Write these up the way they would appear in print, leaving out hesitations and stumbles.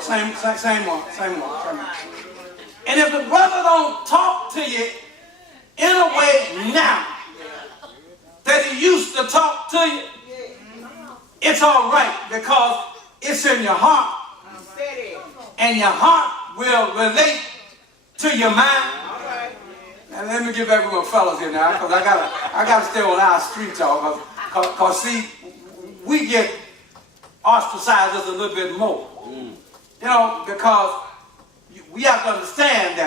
Same one. And if the brother don't talk to you in a way now that he used to talk to you, it's all right because it's in your heart. And your heart will relate to your mind. And let me get back with my fellas here now, because I gotta stay on our street talk, because see, we get ostracized just a little bit more. You know, because we have to understand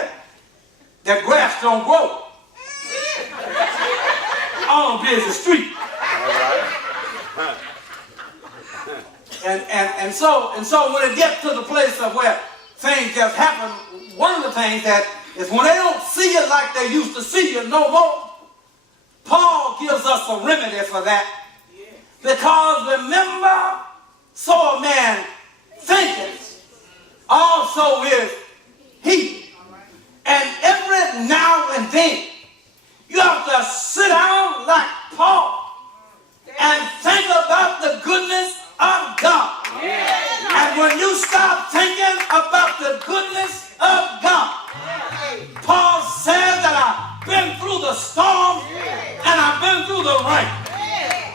that grass don't grow on a busy street. And so when it gets to the place of where things just happen, one of the things that is when they don't see it like they used to see it no more, Paul gives us a remedy for that. Because remember, so a man thinketh, also is he. And every now and then, you have to sit down like Paul and think about the goodness of God. And when you start thinking about the goodness of God, Paul said that I've been through the storm and I've been through the rain.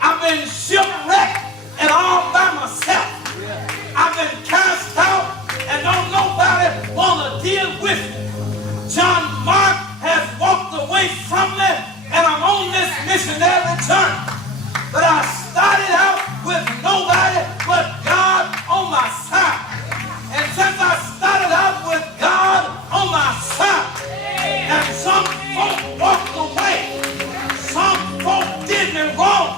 I've been shipwrecked and all by myself. I've been cast out and don't nobody want to deal with me. John Mark has walked away from me and I'm on this missionary journey. But I started out with nobody but God on my side. And since I started out with God on my side, and some folk walked away, some folk did me wrong,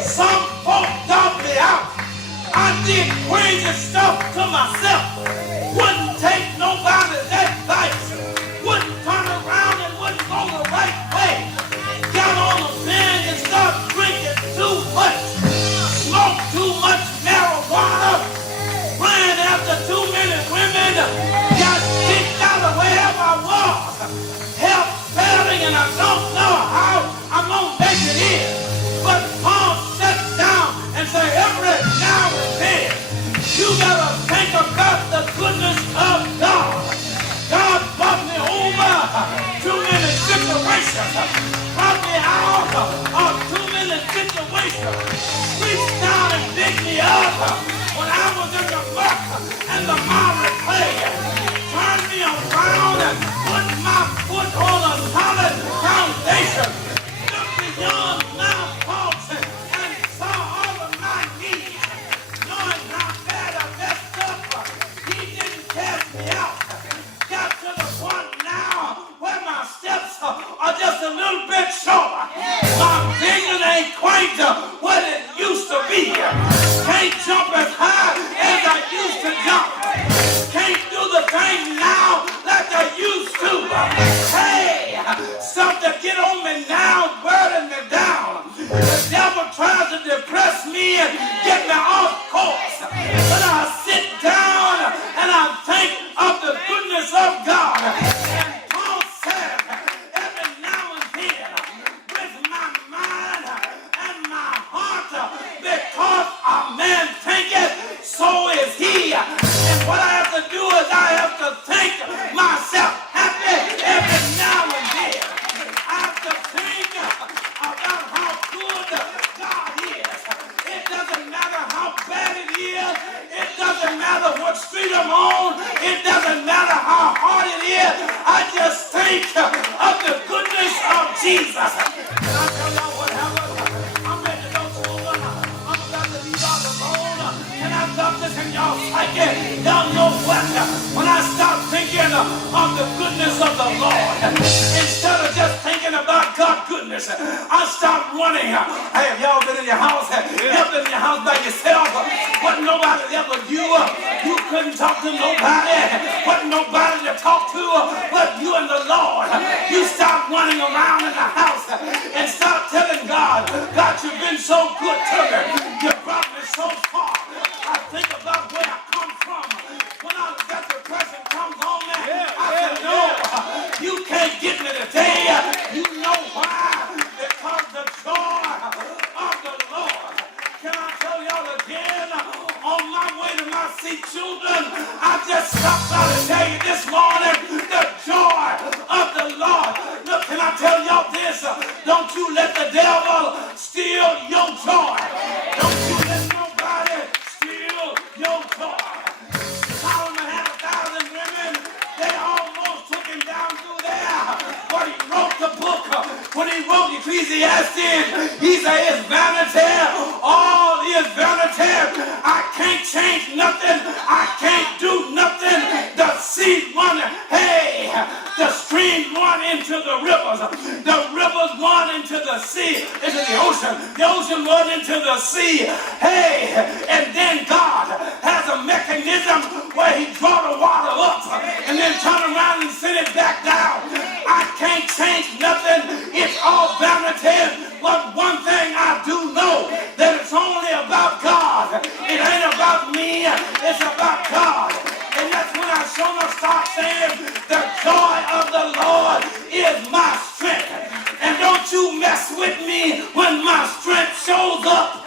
some folk dogged me out, I did crazy stuff to myself, wouldn't take nobody's advice, wouldn't turn around and wouldn't go the right way, got on the binge and started drinking too much, smoked too much marijuana, ran after too many women, got kicked out of wherever I was, help failing, and I don't know how I'm going to make it in. But Paul sat down and said, every now and then, you got to think about the goodness of God. God brought me over too many situations, brought me out of too many situations, reached down and picked me up when I was in the muck and the miry clay, turned me around and put my foot on a solid foundation, looked beyond Mount Paulson and saw all of my needs, knowing how bad I messed up. He didn't cast me out. Got to the point now where my steps are just a little bit shorter. My vision ain't quite what it used to be. Can't jump as high as I used to jump. Can't do the thing now like I used to. Hey, stuff that get on me now, burden me down. The devil tries to depress me and get me off course. But I sit down and I think of the goodness of God. And Paul said, every now and then, with my mind and my heart, because a man thinketh, so is he. And what I have to do is I have to think myself happy every now and then. I have to think about how good God is. It doesn't matter how bad it is. It doesn't matter what street I'm on. It doesn't matter how hard it is. I just think of the goodness of Jesus. Can I tell y'all what happened? I'm ready to go to I'm about to leave out alone. Can I dump this in y'all psyche? Y'all know what? When I start thinking of the goodness of the Lord, instead of just thinking about God's goodness, I start running. Hey, have y'all been in your house? You've been in your house by yourself. Wasn't nobody ever you. You couldn't talk to nobody. Wasn't nobody to talk to but you and the Lord. You start running around in the house and start telling God, God, you've been so good to me. You brought me so far. I think about where I come from. When I was that depression comes on me, I said, no, you can't get me today. You know why? Because the joy of the Lord. Can I tell y'all again? On my way to my see children, I just Ecclesiastes, he says it's vanity. All is vanity. I can't change nothing. I can't do nothing. The sea running. Hey, the stream run into the rivers. The rivers run into the sea, into the ocean. The ocean run into the sea. Hey, and then God has a mechanism where he draw the water up and then turn around and send it back down. I can't change nothing. It's all vanity. But one thing I do know, that it's only about God. It ain't about me. It's about God. And that's when I should have start saying, the joy of the Lord is my strength. And don't you mess with me when my strength shows up.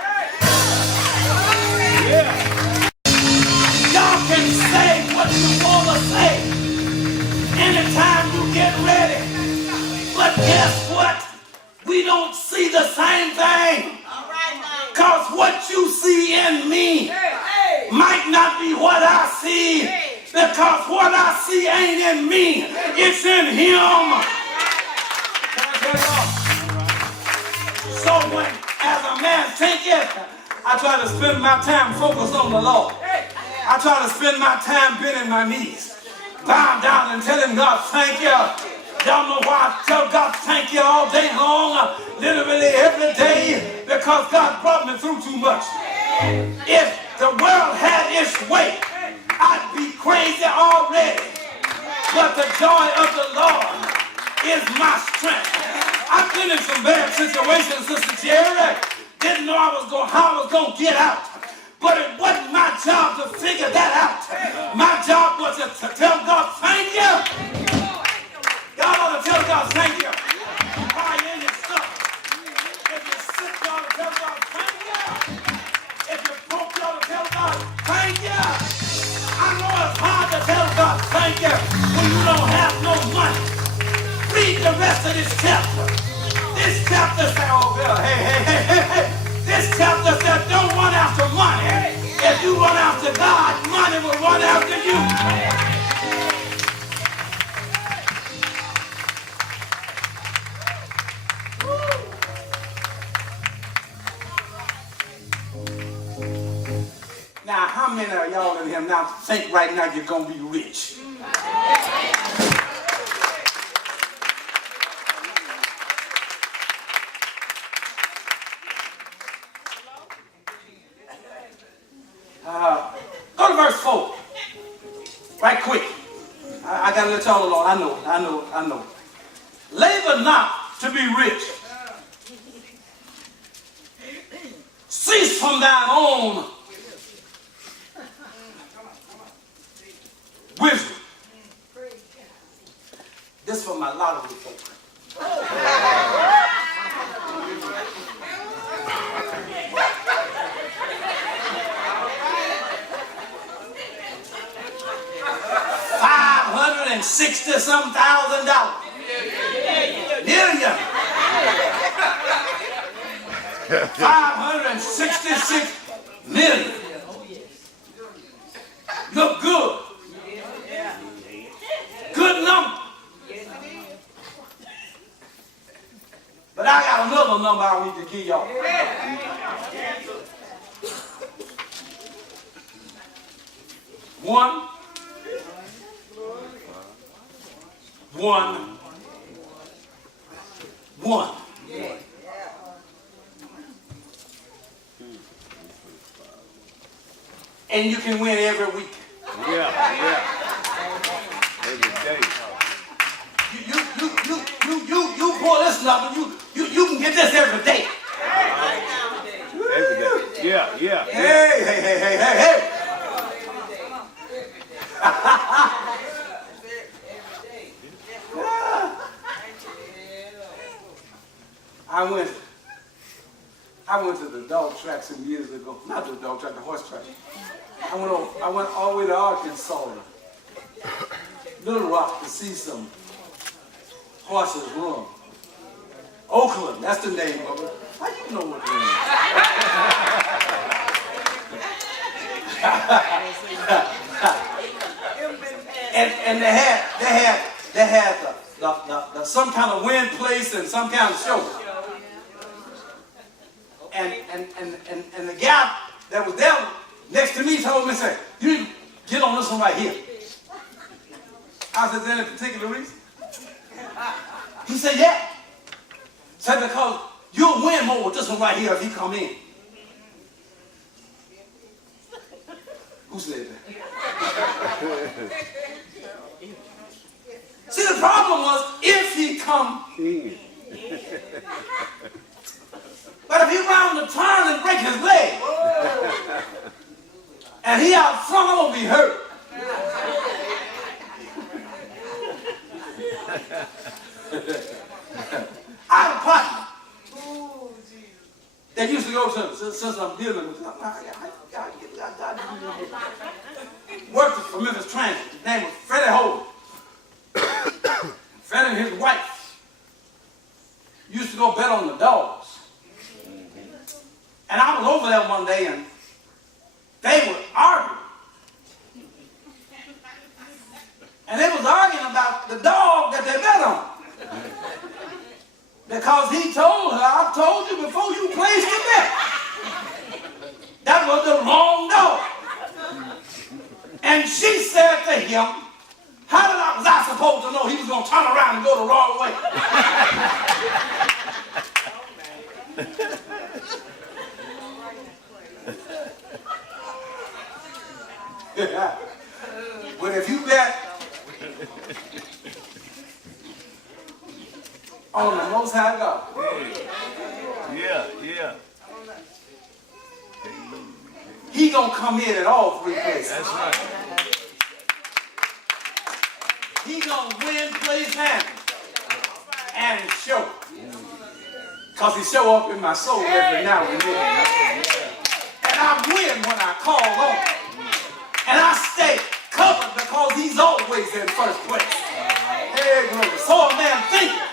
Y'all can say what you want to say anytime you get ready. But guess what? We don't see the same thing. Because what you see in me might not be what I see. Because what I see ain't in me. It's in him. So when, as a man thinketh, I try to spend my time focused on the Lord. I try to spend my time bending my knees, bowing down and telling God, thank you. Y'all know why I tell God thank you all day long, literally every day, because God brought me through too much. If the world had its way, I'd be crazy already. But the joy of the Lord is my strength. I've been in some bad situations, Sister Jerry. Didn't know how I was going to get out. But it wasn't my job to figure that out. My job was to tell God thank you. Y'all ought to tell God thank you. While you're in your stuff. If you're sick, y'all ought to tell God thank you. If you're broke, y'all ought to tell God thank you. I know it's hard to tell God thank you when you don't have no money. Read the rest of this chapter. This chapter says, oh, Bill, hey. This chapter says, don't run after money. If you run after God, money will run after you. Now, how many of y'all in here now think right now you're going to be rich? Go to verse 4. Right quick. I got to let y'all alone. I know. Labor not to be rich. Cease from thine own wisdom. This for my lottery folk. $560-some thousand. Million. 566 million. Look good. Good number. But I got another number I need to give y'all. One. And you can win every week. Yeah. Every day. You pull this number, you can get this every day. Every day. Yeah. Hey. I went to the dog track some years ago. Not the dog track, the horse track. I went all the way to Arkansas, Little Rock, to see some horses run. Oakland, that's the name of it. How you know what the name is? And they had some kind of wind place and some kind of show. And the guy that was there next to me told me, said, you need to get on this one right here. I said, is there any particular reason? He said, yeah. Said, because you'll win more with this one right here if he come in. Who said that? See, the problem was if he come in. But if he round the turn and break his leg, and he out front, I'm gonna be hurt. I had a partner that used to go to, since I'm dealing with him, worked for Memphis Transit. His name was Freddie Holden. Freddie and his wife used to go bet on the dogs. And I was over there one day and they were arguing. And they was arguing about the dog that they bet on. Because he told her, I told you before you placed the bet. That was the wrong dog. And she said to him, how was I supposed to know he was going to turn around and go the wrong way? But if you bet on the Most High God, he gonna come in at all three places. That's right. He gonna win, place, and show. Because he show up in my soul every now and then. And I win when I call on him. And I stay covered because he's always in first place. Hey, glory. So a man thinketh.